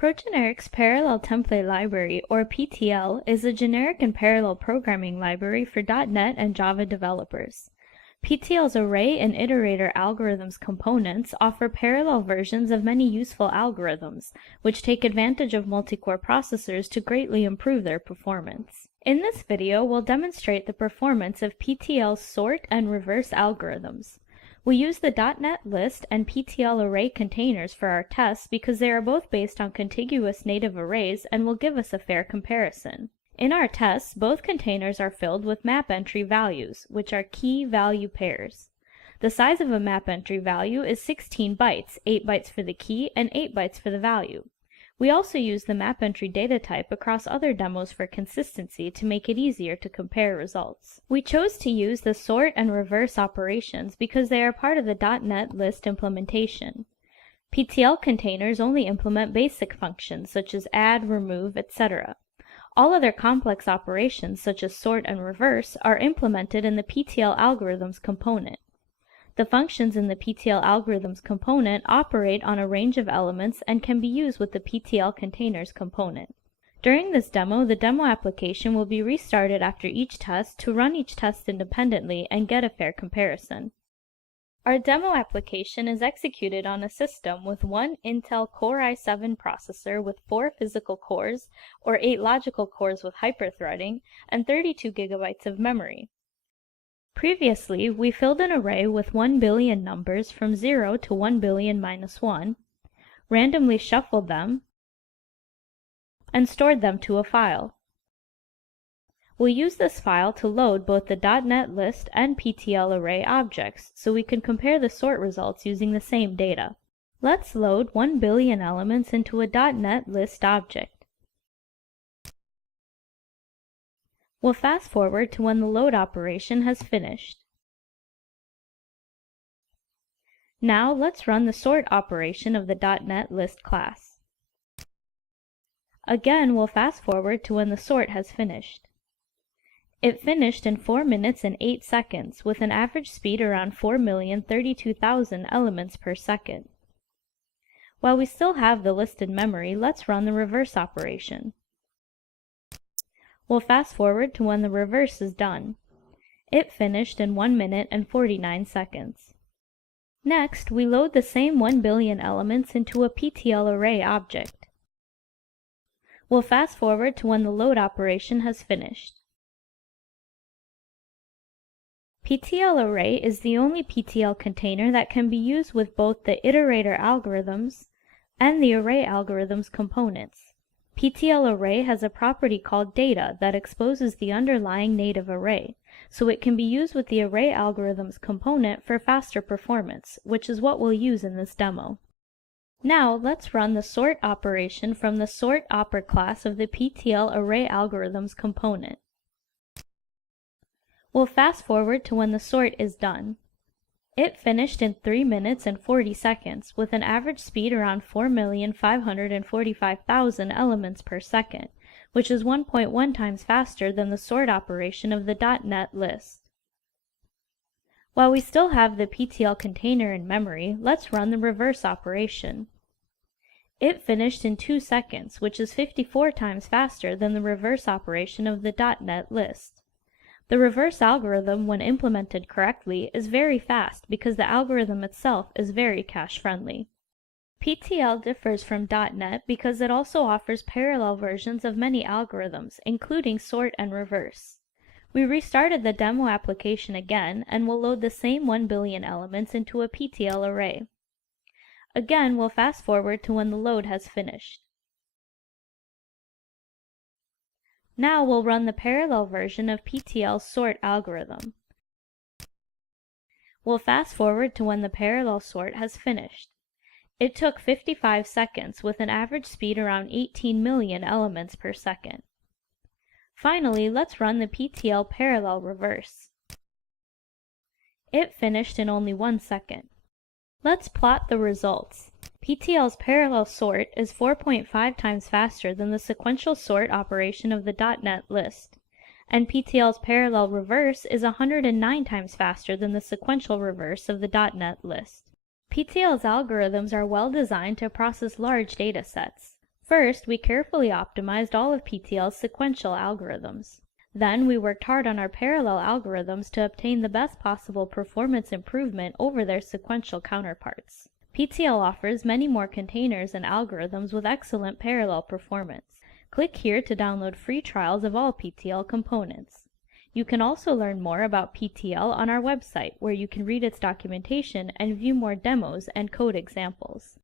ProGeneric's Parallel Template Library, or PTL, is a generic and parallel programming library for .NET and Java developers. PTL's array and iterator algorithms components offer parallel versions of many useful algorithms, which take advantage of multicore processors to greatly improve their performance. In this video, we'll demonstrate the performance of PTL's sort and reverse algorithms. We use the .NET list and PTLArray containers for our tests because they are both based on contiguous native arrays and will give us a fair comparison. In our tests, both containers are filled with map entry values, which are key-value pairs. The size of a map entry value is 16 bytes, 8 bytes for the key and 8 bytes for the value. We also use the map entry data type across other demos for consistency to make it easier to compare results. We chose to use the sort and reverse operations because they are part of the .NET list implementation. PTL containers only implement basic functions such as add, remove, etc. All other complex operations such as sort and reverse are implemented in the PTL algorithms component. The functions in the PTL algorithms component operate on a range of elements and can be used with the PTL containers component. During this demo, the demo application will be restarted after each test to run each test independently and get a fair comparison. Our demo application is executed on a system with one Intel Core i7 processor with 4 physical cores, or 8 logical cores with hyperthreading, and 32 GB of memory. Previously, we filled an array with 1 billion numbers from 0 to 1 billion minus 1, randomly shuffled them, and stored them to a file. We'll use this file to load both the .NET list and PTLArray objects, so we can compare the sort results using the same data. Let's load 1 billion elements into a .NET list object. We'll fast forward to when the load operation has finished. Now let's run the sort operation of the .NET list class. Again, we'll fast forward to when the sort has finished. It finished in 4 minutes and 8 seconds with an average speed around 4,032,000 elements per second. While we still have the list in memory, let's run the reverse operation. We'll fast forward to when the reverse is done. It finished in 1 minute and 49 seconds. Next, we load the same 1 billion elements into a PTLArray object. We'll fast forward to when the load operation has finished. PTLArray is the only PTL container that can be used with both the iterator algorithms and the array algorithms components. PTLArray has a property called data that exposes the underlying native array, so it can be used with the array algorithms component for faster performance, which is what we'll use in this demo. Now let's run the sort operation from the sort oper class of the PTLArray algorithms component. We'll fast forward to when the sort is done. It finished in 3 minutes and 40 seconds with an average speed around 4,545,000 elements per second, which is 1.1 times faster than the sort operation of the .NET list. While we still have the PTL container in memory, let's run the reverse operation. It finished in 2 seconds, which is 54 times faster than the reverse operation of the .NET list. The reverse algorithm, when implemented correctly, is very fast because the algorithm itself is very cache-friendly. PTL differs from .NET because it also offers parallel versions of many algorithms, including sort and reverse. We restarted the demo application again and will load the same 1 billion elements into a PTLArray. Again, we'll fast forward to when the load has finished. Now we'll run the parallel version of PTL's sort algorithm. We'll fast forward to when the parallel sort has finished. It took 55 seconds with an average speed around 18 million elements per second. Finally, let's run the PTL parallel reverse. It finished in only 1 second. Let's plot the results. PTL's parallel sort is 4.5 times faster than the sequential sort operation of the .NET list, and PTL's parallel reverse is 109 times faster than the sequential reverse of the .NET list. PTL's algorithms are well designed to process large data sets. First, we carefully optimized all of PTL's sequential algorithms. Then, we worked hard on our parallel algorithms to obtain the best possible performance improvement over their sequential counterparts. PTL offers many more containers and algorithms with excellent parallel performance. Click here to download free trials of all PTL components. You can also learn more about PTL on our website, where you can read its documentation and view more demos and code examples.